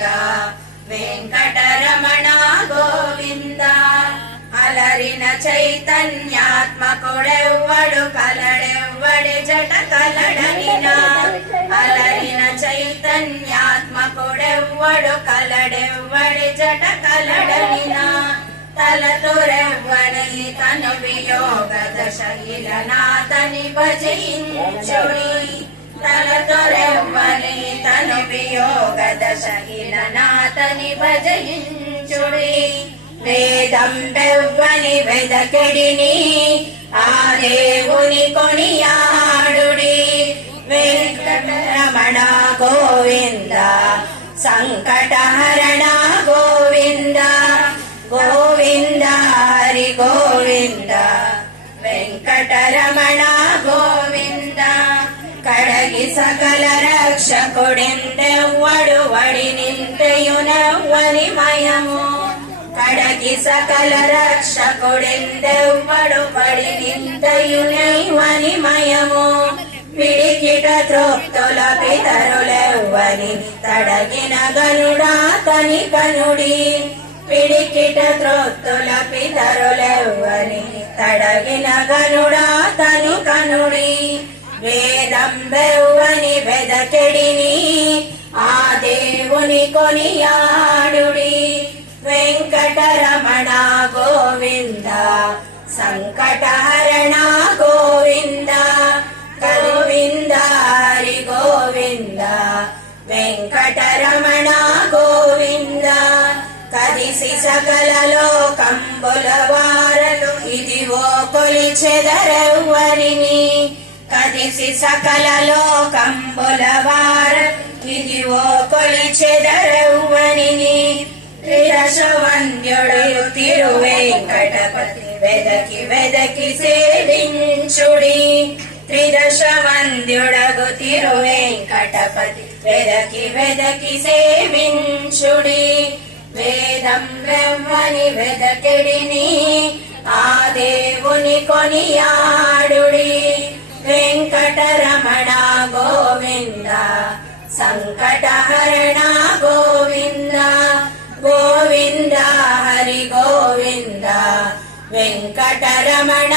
ಗೋವಿಂದ ವೆಂಕಟರಮಣ ಗೋವಿಂದ ಅಲರಿನ ಚೈತನ್ಯಾತ್ಮಕೊಡೆವ್ವಡು ಕಲಡೆವ್ವಡೆ ಜಟ ಕಲಡನಿನ ಅಲರಿನ ಚೈತನ್ಯಾತ್ಮಕೊಡೆವ್ವಡು ಕಲಡೆವ್ವಡೆ ಜಟ ಕಲಡನಿನ తలతొరెవ్వని తను వియోగద శైలనాథని భజించుడి తలతొరెవ్వని తను వియోగద శైలనాథని భజించుడి వేదం బెవ్వని వెదకెడిని ఆ దేవుని కొనియాడుడి వెంకటరమణ గోవింద సంకటహరణ గోవింద గోవింద హరి గోవింద వెంకటరమణ గోవింద కడగి సకల రక్షకుడెందెవ్వడు వడి నింతయునవ్వని మయము కడగి సకల రక్షకుడెందెవ్వడు వడి నింతయునైవని మయము పిడికిట త్రోక్తుల పితరులెవ్వని తడగిన గనుడా తని కనుడి పిడికిట త్రోక్తుల పితరులెవ్వని తడగిన గనుడా తని కనుడి వేదం బెవ్వని వెదకెడిని ఆ దేవుని కొనియాడుడి వెంకటరమణ గోవింద సంకటహరణ గోవింద గోవింద హరి గోవింద వెంకటరమణ గోవింద కదిసి సకల లోకంబుల వారలు ఇదివో కొలిచెదరెవ్వరిని కదిసి సకల లోకంబుల వారలు ఇదివో కొలిచెదరెవ్వరిని త్రిదశవంద్యుడు తిరువేంకటపతి వెదకి వెదకి సేవించుడి త్రిదశవంద్యుడగు తిరువేంకటపతి వెదకి వెదకి సేవించుడి వేదం బ్రహ్మని వెదకెడిని ఆ దేవుని కొనియాడుడి వెంకటరమణ గోవింద సంకటహరణ గోవింద గోవింద హరి గోవింద వెంకటరమణ